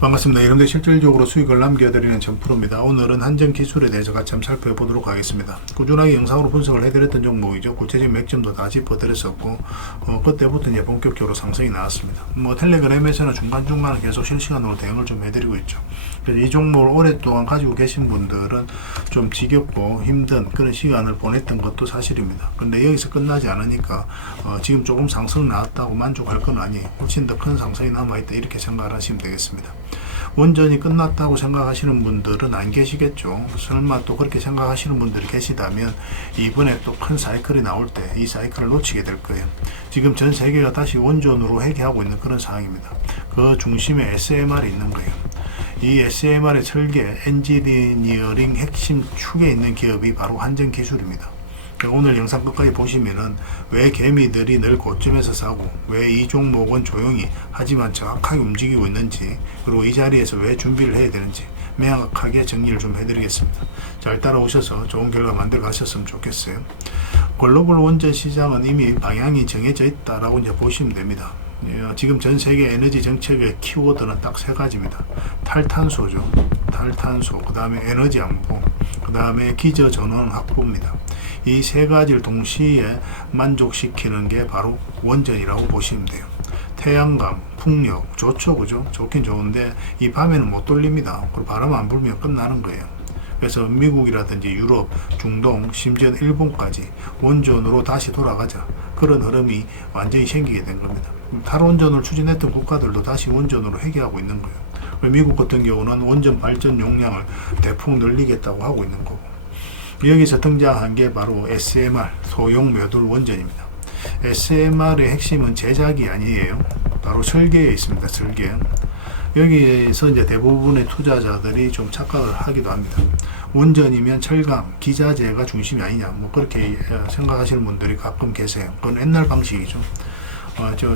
반갑습니다. 여러분들 실질적으로 수익을 남겨드리는 전프로입니다. 오늘은 한전기술에 대해서 같이 한번 살펴보도록 하겠습니다. 꾸준하게 영상으로 분석을 해드렸던 종목이죠. 구체적인 맥점도 다 짚어드렸었고 그때부터 이제 본격적으로 상승이 나왔습니다. 텔레그램에서는 중간중간에 계속 실시간으로 대응을 좀 해드리고 있죠. 그래서 이 종목을 오랫동안 가지고 계신 분들은 좀 지겹고 힘든 그런 시간을 보냈던 것도 사실입니다. 근데 여기서 끝나지 않으니까 지금 조금 상승 나왔다고 만족할 건 아니에요. 훨씬 더 큰 상승이 남아있다 이렇게 생각을 하시면 되겠습니다. 원전이 끝났다고 생각하시는 분들은 안 계시겠죠. 설마 또 그렇게 생각하시는 분들이 계시다면 이번에 또 큰 사이클이 나올 때 이 사이클을 놓치게 될 거예요. 지금 전 세계가 다시 원전으로 회귀하고 있는 그런 상황입니다. 그 중심에 SMR이 있는 거예요. 이 SMR의 설계, 엔지니어링 핵심 축에 있는 기업이 바로 한전기술입니다. 오늘 영상 끝까지 보시면은 왜 개미들이 늘 고점에서 사고 왜 이 종목은 조용히 하지만 정확하게 움직이고 있는지, 그리고 이 자리에서 왜 준비를 해야 되는지 명확하게 정리를 좀 해드리겠습니다. 잘 따라오셔서 좋은 결과 만들어 가셨으면 좋겠어요. 글로벌 원전 시장은 이미 방향이 정해져 있다라고 이제 보시면 됩니다. 지금 전 세계 에너지 정책의 키워드는 딱 세 가지입니다. 탈탄소죠. 탈탄소, 그 다음에 에너지 안보, 그 다음에 기저 전원 확보입니다. 이 세 가지를 동시에 만족시키는 게 바로 원전이라고 보시면 돼요. 태양광, 풍력 좋죠, 그죠? 좋긴 좋은데 이 밤에는 못 돌립니다. 그리고 바람 안 불면 끝나는 거예요. 그래서 미국이라든지 유럽, 중동, 심지어 일본까지 원전으로 다시 돌아가자, 그런 흐름이 완전히 생기게 된 겁니다. 탈원전을 추진했던 국가들도 다시 원전으로 회귀하고 있는 거예요. 미국 같은 경우는 원전 발전 용량을 대폭 늘리겠다고 하고 있는 거고, 여기서 등장한 게 바로 SMR, 소형 묘돌 원전입니다. SMR의 핵심은 제작이 아니에요. 바로 설계에 있습니다. 설계. 여기에서 이제 대부분의 투자자들이 좀 착각을 하기도 합니다. 원전이면 철강, 기자재가 중심이 아니냐, 그렇게 생각하시는 분들이 가끔 계세요. 그건 옛날 방식이죠.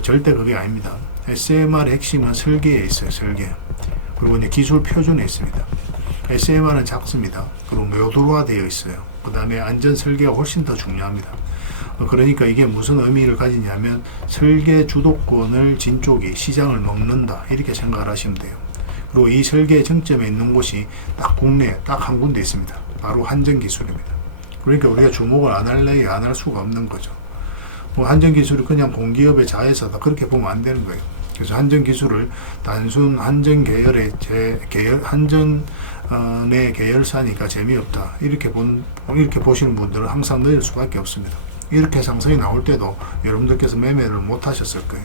절대 그게 아닙니다. SMR의 핵심은 설계에 있어요. 설계. 그리고 이제 기술 표준에 있습니다. SMR은 작습니다. 그리고 모듈화 되어 있어요. 그 다음에 안전 설계가 훨씬 더 중요합니다. 그러니까 이게 무슨 의미를 가지냐면 설계 주도권을 진 쪽이 시장을 먹는다, 이렇게 생각을 하시면 돼요. 그리고 이 설계의 정점에 있는 곳이 딱 국내에 딱 한 군데 있습니다. 바로 한전기술입니다. 그러니까 우리가 주목을 안 할래 안 할 수가 없는 거죠. 한전기술이 그냥 공기업의 자회사다, 그렇게 보면 안 되는 거예요. 그래서 한전기술을 단순 한전 계열의 한전의 계열사니까 재미없다, 이렇게 보시는 분들은 항상 늦을 수밖에 없습니다. 이렇게 상승이 나올 때도 여러분들께서 매매를 못 하셨을 거예요.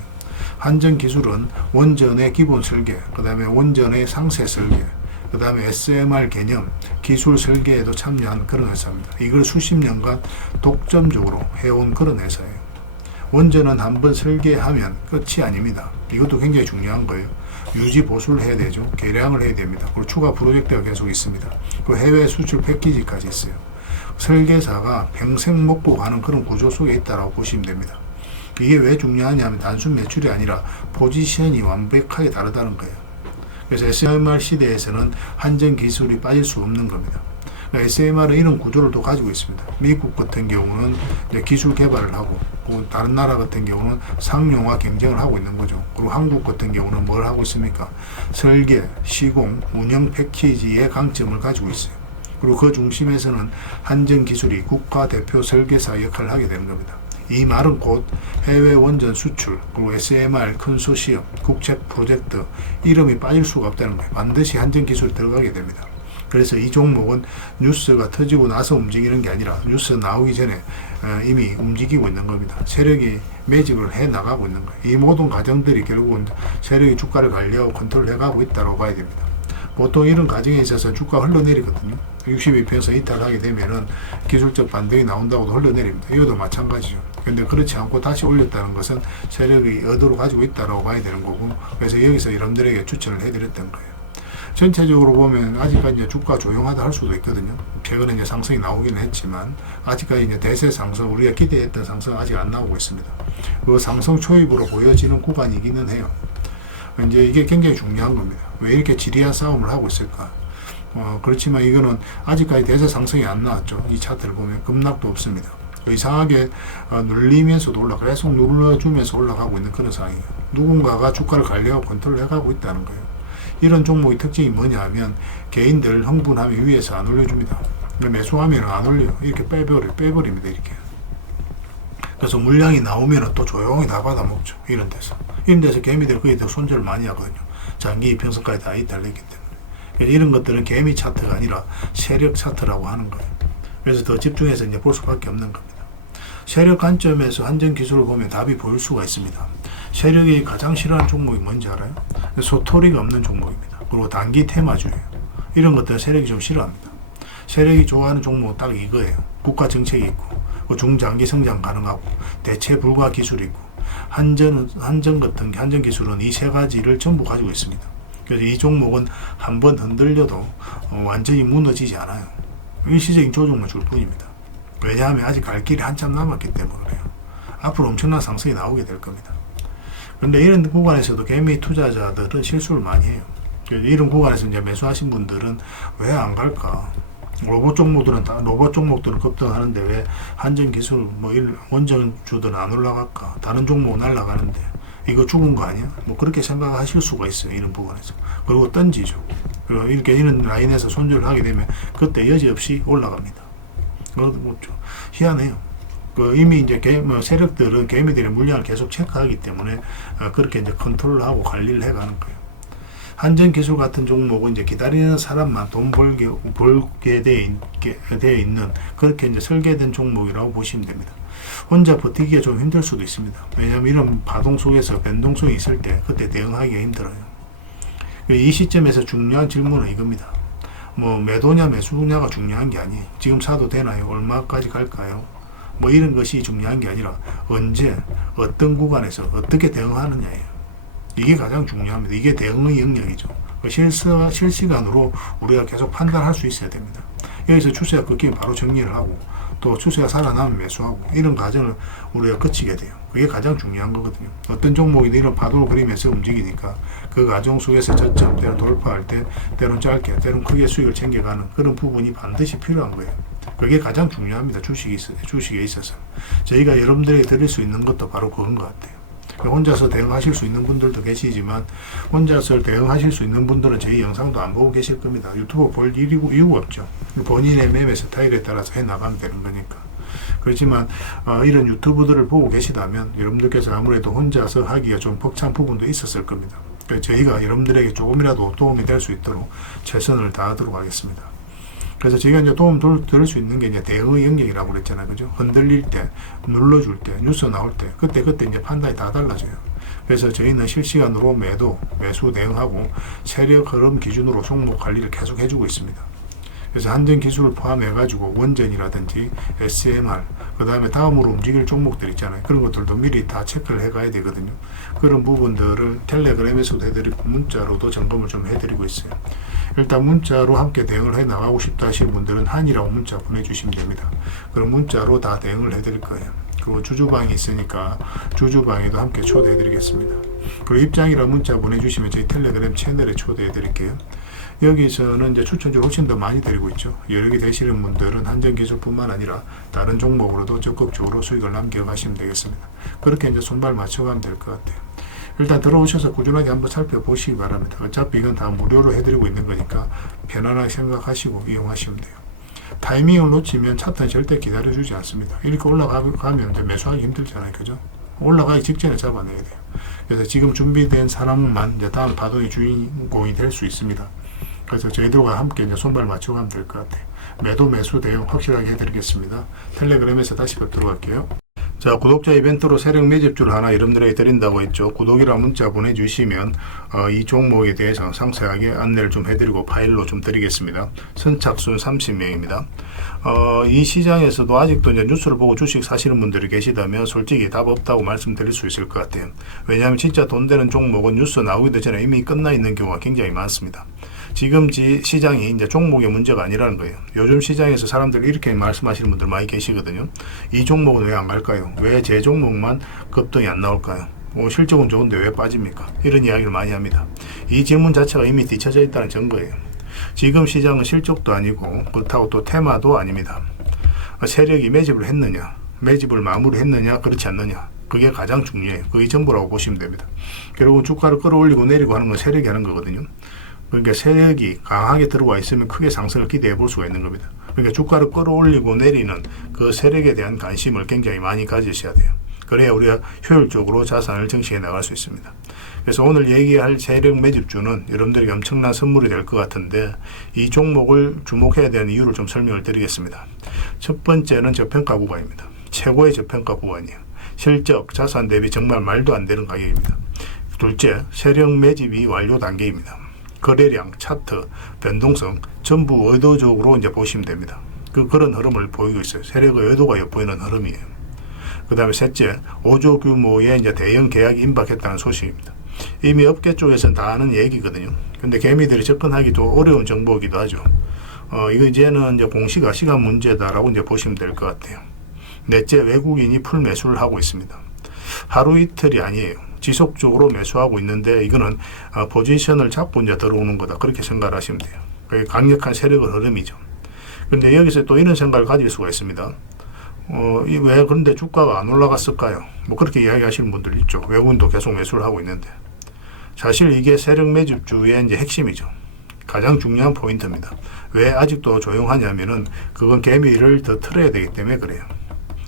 한전기술은 원전의 기본 설계, 그 다음에 원전의 상세 설계, 그 다음에 SMR 개념, 기술 설계에도 참여한 그런 회사입니다. 이걸 수십 년간 독점적으로 해온 그런 회사예요. 원전은 한번 설계하면 끝이 아닙니다. 이것도 굉장히 중요한 거예요. 유지 보수를 해야 되죠. 개량을 해야 됩니다. 그리고 추가 프로젝트가 계속 있습니다. 그 해외 수출 패키지까지 있어요. 설계사가 평생 먹고 가는 그런 구조 속에 있다고 보시면 됩니다. 이게 왜 중요하냐면 단순 매출이 아니라 포지션이 완벽하게 다르다는 거예요. 그래서 SMR 시대에서는 한전 기술이 빠질 수 없는 겁니다. SMR은 이런 구조를 또 가지고 있습니다. 미국 같은 경우는 이제 기술 개발을 하고, 다른 나라 같은 경우는 상용화 경쟁을 하고 있는 거죠. 그리고 한국 같은 경우는 뭘 하고 있습니까? 설계, 시공, 운영 패키지의 강점을 가지고 있어요. 그리고 그 중심에서는 한전기술이 국가대표 설계사 역할을 하게 되는 겁니다. 이 말은 곧 해외 원전 수출, 그리고 SMR 컨소시엄, 국책 프로젝트, 이름이 빠질 수가 없다는 거예요. 반드시 한전기술이 들어가게 됩니다. 그래서 이 종목은 뉴스가 터지고 나서 움직이는 게 아니라 뉴스 나오기 전에 이미 움직이고 있는 겁니다. 세력이 매집을 해 나가고 있는 거예요. 이 모든 과정들이 결국은 세력이 주가를 관리하고 컨트롤해 가고 있다고 봐야 됩니다. 보통 이런 과정에 있어서 주가 흘러내리거든요. 62편에서 이탈하게 되면은 기술적 반등이 나온다고도 흘러내립니다. 이것도 마찬가지죠. 근데 그렇지 않고 다시 올렸다는 것은 세력이 의도로 가지고 있다고 봐야 되는 거고, 그래서 여기서 여러분들에게 추천을 해드렸던 거예요. 전체적으로 보면 아직까지 이제 주가 조용하다 할 수도 있거든요. 최근에 이제 상승이 나오기는 했지만 아직까지 이제 대세 상승, 우리가 기대했던 상승은 아직 안 나오고 있습니다. 그 상승 초입으로 보여지는 구간이기는 해요. 이제 이게 굉장히 중요한 겁니다. 왜 이렇게 지리한 싸움을 하고 있을까? 그렇지만 이거는 아직까지 대세 상승이 안 나왔죠. 이 차트를 보면 급락도 없습니다. 이상하게 눌리면서도 계속 눌러주면서 올라가고 있는 그런 상황이에요. 누군가가 주가를 관리하고 컨트롤 해가고 있다는 거예요. 이런 종목의 특징이 뭐냐 하면 개인들 흥분하면 위에서 안 올려줍니다. 매수하면 안 올려요. 이렇게 빼버립니다. 이렇게. 그래서 물량이 나오면 또 조용히 다 받아먹죠. 이런 데서 개미들 거의 더 손절을 많이 하거든요. 장기 이평선까지 다 달리기 때문에. 그래서 이런 것들은 개미 차트가 아니라 세력 차트라고 하는 거예요. 그래서 더 집중해서 이제 볼 수밖에 없는 겁니다. 세력 관점에서 한전 기술을 보면 답이 보일 수가 있습니다. 세력이 가장 싫어하는 종목이 뭔지 알아요? 소토리가 없는 종목입니다. 그리고 단기 테마주예요. 이런 것들은 세력이 좀 싫어합니다. 세력이 좋아하는 종목은 딱 이거예요. 국가 정책이 있고, 중장기 성장 가능하고, 대체 불가 기술이 있고, 한전 기술은 이 세 가지를 전부 가지고 있습니다. 그래서 이 종목은 한번 흔들려도 완전히 무너지지 않아요. 일시적인 조정만 줄 뿐입니다. 왜냐하면 아직 갈 길이 한참 남았기 때문에 그래요. 앞으로 엄청난 상승이 나오게 될 겁니다. 그런데 이런 구간에서도 개미 투자자들은 실수를 많이 해요. 이런 구간에서 이제 매수하신 분들은 왜 안 갈까? 로봇 종목들은 급등하는데 왜 한전 기술 원전주들은 안 올라갈까? 다른 종목은 날아가는데 이거 죽은 거 아니야? 그렇게 생각하실 수가 있어요. 이런 부분에서. 그리고 던지죠. 그리고 이렇게 이런 라인에서 손절을 하게 되면 그때 여지없이 올라갑니다. 그렇죠. 희한해요. 이미 이제 세력들은 개미들의 물량을 계속 체크하기 때문에 그렇게 이제 컨트롤하고 관리를 해가는 거예요. 한전 기술 같은 종목은 이제 기다리는 사람만 돈 벌게 되어 있는 그렇게 이제 설계된 종목이라고 보시면 됩니다. 혼자 버티기가 좀 힘들 수도 있습니다. 왜냐하면 이런 파동 속에서 변동성이 있을 때 그때 대응하기가 힘들어요. 이 시점에서 중요한 질문은 이겁니다. 매도냐 매수냐가 중요한 게 아니에요. 지금 사도 되나요? 얼마까지 갈까요? 이런 것이 중요한 게 아니라 언제 어떤 구간에서 어떻게 대응하느냐예요. 이게 가장 중요합니다. 이게 대응의 영역이죠. 실시간으로 우리가 계속 판단할 수 있어야 됩니다. 여기서 추세가 꺾이면 바로 정리를 하고 또 추세가 살아나면 매수하고 이런 과정을 우리가 거치게 돼요. 그게 가장 중요한 거거든요. 어떤 종목이 이런 파도를 그리면서 움직이니까 그 과정 속에서 저점 때로 돌파할 때 때로는 짧게 때로는 크게 수익을 챙겨가는 그런 부분이 반드시 필요한 거예요. 그게 가장 중요합니다. 주식에 있어서 저희가 여러분들에게 드릴 수 있는 것도 바로 그런 것 같아요. 혼자서 대응하실 수 있는 분들도 계시지만 혼자서 대응하실 수 있는 분들은 저희 영상도 안 보고 계실 겁니다. 유튜브 볼 이유가 없죠. 본인의 매매 스타일에 따라서 해나가면 되는 거니까. 그렇지만 이런 유튜브들을 보고 계시다면 여러분들께서 아무래도 혼자서 하기가 좀 벅찬 부분도 있었을 겁니다. 저희가 여러분들에게 조금이라도 도움이 될 수 있도록 최선을 다하도록 하겠습니다. 그래서 저희가 이제 도움 드릴 수 있는 게 이제 대응의 영역이라고 그랬잖아요. 그죠? 흔들릴 때, 눌러줄 때, 뉴스 나올 때, 그때 이제 판단이 다 달라져요. 그래서 저희는 실시간으로 매수 대응하고 세력 흐름 기준으로 종목 관리를 계속 해주고 있습니다. 그래서 한전 기술을 포함해가지고 원전이라든지 SMR, 그 다음에 다음으로 움직일 종목들 있잖아요. 그런 것들도 미리 다 체크를 해가야 되거든요. 그런 부분들을 텔레그램에서도 해드리고 문자로도 점검을 좀 해드리고 있어요. 일단 문자로 함께 대응을 해 나가고 싶다 하시는 분들은 한이라고 문자 보내주시면 됩니다. 그럼 문자로 다 대응을 해드릴 거예요. 그리고 주주방이 있으니까 주주방에도 함께 초대해드리겠습니다. 그리고 입장이라 문자 보내주시면 저희 텔레그램 채널에 초대해드릴게요. 여기서는 이제 추천주를 훨씬 더 많이 드리고 있죠. 여력이 되시는 분들은 한전기술뿐만 아니라 다른 종목으로도 적극적으로 수익을 남겨가시면 되겠습니다. 그렇게 이제 손발 맞춰가면 될 것 같아요. 일단 들어오셔서 꾸준하게 한번 살펴보시기 바랍니다. 어차피 이건 다 무료로 해드리고 있는 거니까 편안하게 생각하시고 이용하시면 돼요. 타이밍을 놓치면 차트는 절대 기다려주지 않습니다. 이렇게 올라가면 이제 매수하기 힘들잖아요. 그죠? 올라가기 직전에 잡아내야 돼요. 그래서 지금 준비된 사람만 이제 다음 파도의 주인공이 될 수 있습니다. 그래서 저희들과 함께 이제 손발 맞춰가면 될 것 같아요. 매수 대응 확실하게 해드리겠습니다. 텔레그램에서 다시 뵙도록 할게요. 자, 구독자 이벤트로 세력 매집주를 하나 여러분들에게 드린다고 했죠. 구독이라 문자 보내주시면 이 종목에 대해서 상세하게 안내를 좀 해드리고 파일로 좀 드리겠습니다. 선착순 30명입니다. 이 시장에서도 아직도 이제 뉴스를 보고 주식 사시는 분들이 계시다면 솔직히 답 없다고 말씀드릴 수 있을 것 같아요. 왜냐하면 진짜 돈 되는 종목은 뉴스 나오기도 전에 이미 끝나 있는 경우가 굉장히 많습니다. 지금 시장이 이제 종목의 문제가 아니라는 거예요. 요즘 시장에서 사람들이 이렇게 말씀하시는 분들 많이 계시거든요. 이 종목은 왜 안 갈까요? 왜 제 종목만 급등이 안 나올까요? 실적은 좋은데 왜 빠집니까? 이런 이야기를 많이 합니다. 이 질문 자체가 이미 뒤쳐져 있다는 증거예요. 지금 시장은 실적도 아니고 그렇다고 또 테마도 아닙니다. 세력이 매집을 했느냐, 매집을 마무리했느냐, 그렇지 않느냐. 그게 가장 중요해요. 그게 전부라고 보시면 됩니다. 결국은 주가를 끌어올리고 내리고 하는 건 세력이 하는 거거든요. 그러니까 세력이 강하게 들어와 있으면 크게 상승을 기대해 볼 수가 있는 겁니다. 그러니까 주가를 끌어올리고 내리는 그 세력에 대한 관심을 굉장히 많이 가지셔야 돼요. 그래야 우리가 효율적으로 자산을 정식해 나갈 수 있습니다. 그래서 오늘 얘기할 세력 매집주는 여러분들에게 엄청난 선물이 될 것 같은데 이 종목을 주목해야 되는 이유를 좀 설명을 드리겠습니다. 첫 번째는 저평가 구간입니다. 최고의 저평가 구간이에요. 실적, 자산 대비 정말 말도 안 되는 가격입니다. 둘째, 세력 매집이 완료 단계입니다. 거래량, 차트, 변동성 전부 의도적으로 이제 보시면 됩니다. 그런 흐름을 보이고 있어요. 세력의 의도가 엿보이는 흐름이에요. 그 다음에 셋째, 5조 규모의 이제 대형 계약이 임박했다는 소식입니다. 이미 업계 쪽에서는 다 아는 얘기거든요. 근데 개미들이 접근하기도 어려운 정보이기도 하죠. 이거 이제는 이제 공시가 시간 문제다라고 이제 보시면 될 것 같아요. 넷째, 외국인이 풀 매수를 하고 있습니다. 하루 이틀이 아니에요. 지속적으로 매수하고 있는데 이거는 포지션을 잡고 이제 들어오는 거다. 그렇게 생각을 하시면 돼요. 그게 강력한 세력의 흐름이죠. 근데 여기서 또 이런 생각을 가질 수가 있습니다. 왜 그런데 주가가 안 올라갔을까요? 뭐 그렇게 이야기하시는 분들 있죠. 외국인도 계속 매수를 하고 있는데. 사실 이게 세력 매집주의 이제 핵심이죠. 가장 중요한 포인트입니다. 왜 아직도 조용하냐면은 그건 개미를 더 틀어야 되기 때문에 그래요.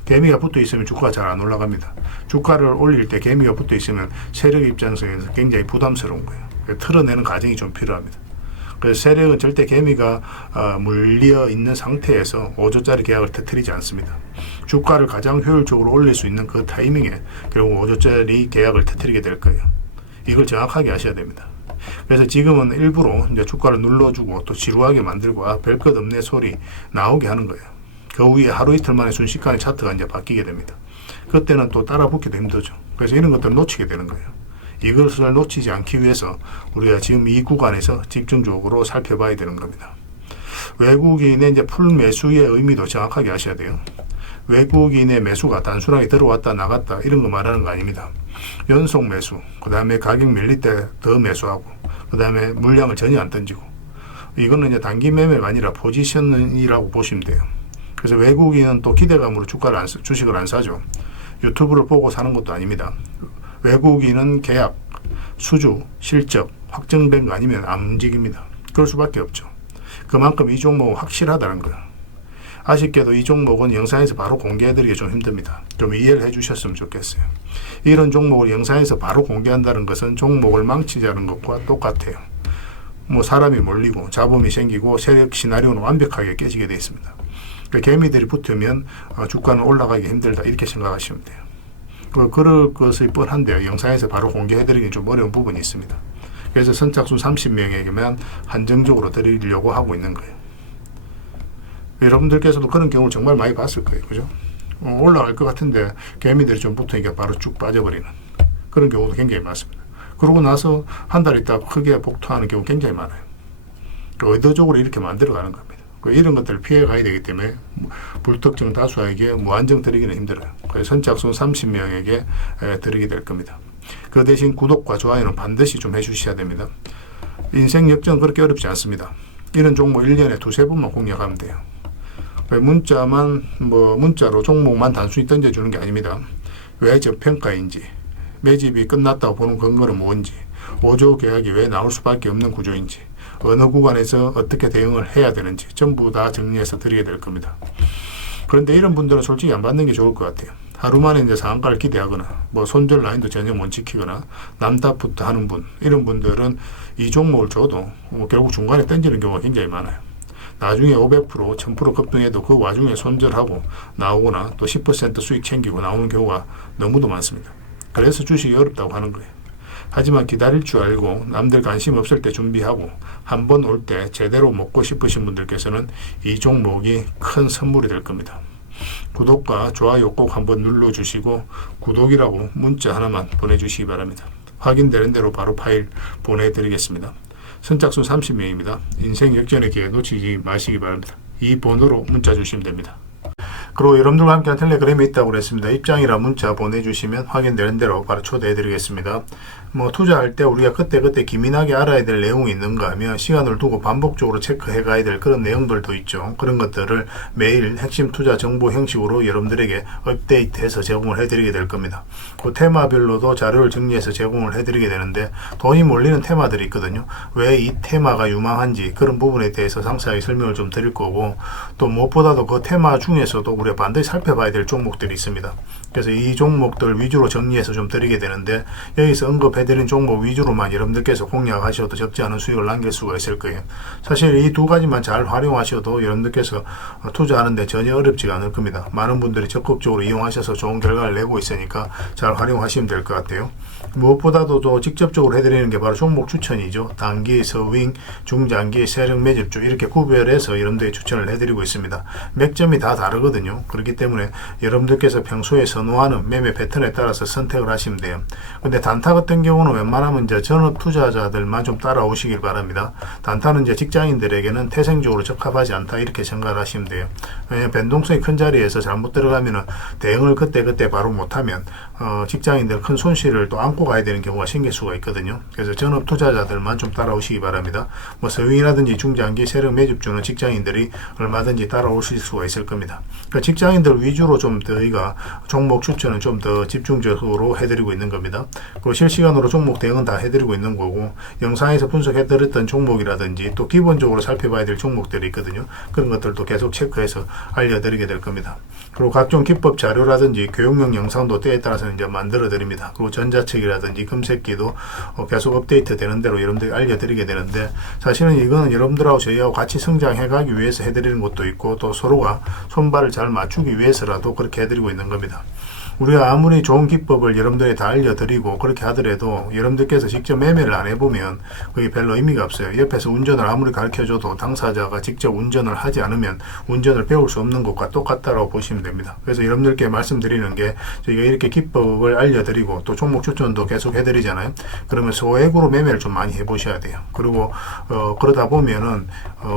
개미가 붙어 있으면 주가가 잘 안 올라갑니다. 주가를 올릴 때 개미가 붙어 있으면 세력 입장에서 굉장히 부담스러운 거예요. 틀어내는 과정이 좀 필요합니다. 그래서 세력은 절대 개미가 물려 있는 상태에서 5조짜리 계약을 터뜨리지 않습니다. 주가를 가장 효율적으로 올릴 수 있는 그 타이밍에 결국 5조짜리 계약을 터뜨리게 될 거예요. 이걸 정확하게 아셔야 됩니다. 그래서 지금은 일부러 이제 주가를 눌러주고 또 지루하게 만들고 별 것 없네 소리 나오게 하는 거예요. 그 후에 하루 이틀 만에 순식간에 차트가 이제 바뀌게 됩니다. 그때는 또 따라 붙기도 힘들죠. 그래서 이런 것들을 놓치게 되는 거예요. 이것을 놓치지 않기 위해서 우리가 지금 이 구간에서 집중적으로 살펴봐야 되는 겁니다. 외국인의 이제 풀 매수의 의미도 정확하게 아셔야 돼요. 외국인의 매수가 단순하게 들어왔다 나갔다 이런 거 말하는 거 아닙니다. 연속 매수, 그 다음에 가격 밀릴 때 더 매수하고, 그 다음에 물량을 전혀 안 던지고, 이거는 이제 단기 매매가 아니라 포지션이라고 보시면 돼요. 그래서 외국인은 또 기대감으로 주식을 안 사죠. 유튜브를 보고 사는 것도 아닙니다. 외국인은 계약, 수주, 실적 확정된 거 아니면 안 움직입니다. 그럴 수밖에 없죠. 그만큼 이 종목은 확실하다는 거예요. 아쉽게도 이 종목은 영상에서 바로 공개해드리기 좀 힘듭니다. 좀 이해를 해주셨으면 좋겠어요. 이런 종목을 영상에서 바로 공개한다는 것은 종목을 망치자는 것과 똑같아요. 뭐 사람이 몰리고 자본이 생기고 세력 시나리오는 완벽하게 깨지게 되어 있습니다. 그러니까 개미들이 붙으면 주가는 올라가기 힘들다 이렇게 생각하시면 돼요. 그럴 것이 뻔한데요. 영상에서 바로 공개해드리기 좀 어려운 부분이 있습니다. 그래서 선착순 30명에게만 한정적으로 드리려고 하고 있는 거예요. 여러분들께서도 그런 경우를 정말 많이 봤을 거예요. 그죠? 올라갈 것 같은데 개미들이 좀 붙으니까 바로 쭉 빠져버리는 그런 경우도 굉장히 많습니다. 그러고 나서 한 달 있다가 크게 복토하는 경우 굉장히 많아요. 의도적으로 이렇게 만들어가는 겁니다. 이런 것들을 피해 가야 되기 때문에 불특정 다수에게 무한정 드리기는 힘들어요. 그래서 선착순 30명에게 드리게 될 겁니다. 그 대신 구독과 좋아요는 반드시 좀 해주셔야 됩니다. 인생 역전은 그렇게 어렵지 않습니다. 이런 종목 1년에 두세 번만 공략하면 돼요. 문자로 종목만 단순히 던져주는 게 아닙니다. 왜 저평가인지, 매집이 끝났다고 보는 근거는 뭔지, 5조 계약이 왜 나올 수밖에 없는 구조인지, 어느 구간에서 어떻게 대응을 해야 되는지 전부 다 정리해서 드리게 될 겁니다. 그런데 이런 분들은 솔직히 안 받는 게 좋을 것 같아요. 하루 만에 이제 상한가를 기대하거나 손절 라인도 전혀 못 지키거나 남답부터 하는 분, 이런 분들은 이 종목을 줘도 결국 중간에 던지는 경우가 굉장히 많아요. 나중에 500%, 1000% 급등해도 그 와중에 손절하고 나오거나 또 10% 수익 챙기고 나오는 경우가 너무도 많습니다. 그래서 주식이 어렵다고 하는 거예요. 하지만 기다릴 줄 알고 남들 관심 없을 때 준비하고 한 번 올 때 제대로 먹고 싶으신 분들께서는 이 종목이 큰 선물이 될 겁니다. 구독과 좋아요 꼭 한번 눌러주시고 구독이라고 문자 하나만 보내주시기 바랍니다. 확인되는 대로 바로 파일 보내드리겠습니다. 선착순 30명입니다. 인생 역전의 기회 놓치지 마시기 바랍니다. 이 번호로 문자 주시면 됩니다. 그리고 여러분들과 함께한 텔레그램이 있다고 그랬습니다. 입장이라 문자 보내주시면 확인되는 대로 바로 초대해드리겠습니다. 뭐 투자할 때 우리가 그때그때 기민하게 알아야 될 내용이 있는가 하면 시간을 두고 반복적으로 체크해 가야 될 그런 내용들도 있죠. 그런 것들을 매일 핵심 투자 정보 형식으로 여러분들에게 업데이트해서 제공을 해드리게 될 겁니다. 그 테마별로도 자료를 정리해서 제공을 해드리게 되는데 돈이 몰리는 테마들이 있거든요. 왜 이 테마가 유망한지 그런 부분에 대해서 상세하게 설명을 좀 드릴 거고, 또 무엇보다도 그 테마 중에서도 우리가 반드시 살펴봐야 될 종목들이 있습니다. 그래서 이 종목들 위주로 정리해서 좀 드리게 되는데, 여기서 언급해드린 종목 위주로만 여러분들께서 공략하셔도 적지 않은 수익을 남길 수가 있을 거예요. 사실 이 두 가지만 잘 활용하셔도 여러분들께서 투자하는데 전혀 어렵지가 않을 겁니다. 많은 분들이 적극적으로 이용하셔서 좋은 결과를 내고 있으니까 잘 활용하시면 될 것 같아요. 무엇보다도 또 직접적으로 해드리는 게 바로 종목 추천이죠. 단기, 서윙, 중장기, 세력 매집주 이렇게 구별해서 여러분들에게 추천을 해드리고 있습니다. 맥점이 다 다르거든요. 그렇기 때문에 여러분들께서 평소에 선호하는 매매 패턴에 따라서 선택을 하시면 돼요. 근데 단타 같은 경우는 웬만하면 이제 전업 투자자들만 좀 따라오시길 바랍니다. 단타는 이제 직장인들에게는 태생적으로 적합하지 않다 이렇게 생각을 하시면 돼요. 왜냐하면 변동성이 큰 자리에서 잘못 들어가면 대응을 그때 바로 못하면 직장인들 큰 손실을 또 안고 가야 되는 경우가 생길 수가 있거든요. 그래서 전업 투자자들만 좀 따라오시기 바랍니다. 뭐 서윙이라든지 중장기 세력 매집주는 직장인들이 얼마든지 따라오실 수가 있을 겁니다. 그러니까 직장인들 위주로 좀 저희가 종목 추천은 좀 더 집중적으로 해드리고 있는 겁니다. 그리고 실시간으로 종목 대응은 다 해드리고 있는 거고, 영상에서 분석해드렸던 종목이라든지 또 기본적으로 살펴봐야 될 종목들이 있거든요. 그런 것들도 계속 체크해서 알려드리게 될 겁니다. 그리고 각종 기법 자료라든지 교육용 영상도 때에 따라서 이제 만들어 드립니다. 그리고 전자책이라든지 검색기도 계속 업데이트 되는 대로 여러분들이 알려드리게 되는데, 사실은 이거는 여러분들하고 저희하고 같이 성장해 가기 위해서 해드리는 것도 있고, 또 서로가 손발을 잘 맞추기 위해서라도 그렇게 해드리고 있는 겁니다. 우리가 아무리 좋은 기법을 여러분들에 다 알려드리고 그렇게 하더라도 여러분들께서 직접 매매를 안 해보면 그게 별로 의미가 없어요. 옆에서 운전을 아무리 가르쳐줘도 당사자가 직접 운전을 하지 않으면 운전을 배울 수 없는 것과 똑같다고 보시면 됩니다. 그래서 여러분들께 말씀드리는 게, 저희가 이렇게 기법을 알려드리고 또 종목 추천도 계속 해드리잖아요. 그러면 소액으로 매매를 좀 많이 해보셔야 돼요. 그리고 그러다 보면은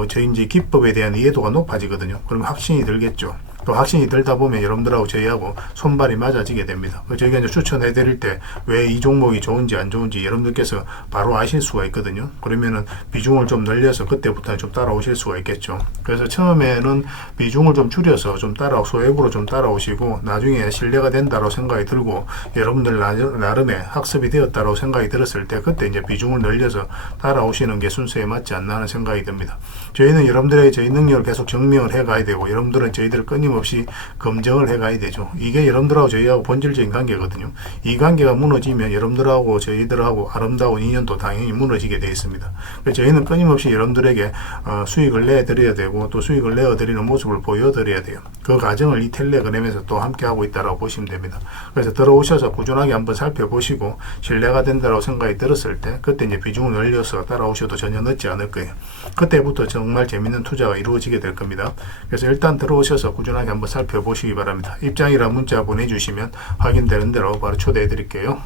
저희 이제 기법에 대한 이해도가 높아지거든요. 그러면 확신이 들겠죠. 또 확신이 들다 보면 여러분들하고 저희하고 손발이 맞아지게 됩니다. 저희가 이제 추천해 드릴 때 왜 이 종목이 좋은지 안 좋은지 여러분들께서 바로 아실 수가 있거든요. 그러면은 비중을 좀 늘려서 그때부터 좀 따라오실 수가 있겠죠. 그래서 처음에는 비중을 좀 줄여서 좀 소액으로 좀 따라오시고, 나중에 신뢰가 된다고 생각이 들고 여러분들 나름의 학습이 되었다고 생각이 들었을 때 그때 이제 비중을 늘려서 따라오시는 게 순서에 맞지 않나 하는 생각이 듭니다. 저희는 여러분들의 저희 능력을 계속 증명을 해 가야 되고, 여러분들은 저희들을 끊임없이 검증을 해 가야 되죠. 이게 여러분들하고 저희하고 본질적인 관계거든요. 이 관계가 무너지면 여러분들하고 저희들하고 아름다운 인연도 당연히 무너지게 되어 있습니다. 그래서 저희는 끊임없이 여러분들에게 수익을 내드려야 되고, 또 수익을 내어드리는 모습을 보여드려야 돼요. 그 과정을 이 텔레그램에서 또 함께 하고 있다고 보시면 됩니다. 그래서 들어오셔서 꾸준하게 한번 살펴보시고 신뢰가 된다고 생각이 들었을 때 그때 이제 비중을 늘려서 따라오셔도 전혀 늦지 않을 거예요. 그때부터 정말 재밌는 투자가 이루어지게 될 겁니다. 그래서 일단 들어오셔서 꾸준하게 한번 살펴보시기 바랍니다. 입장이랑 문자 보내주시면 확인되는 대로 바로 초대해 드릴게요.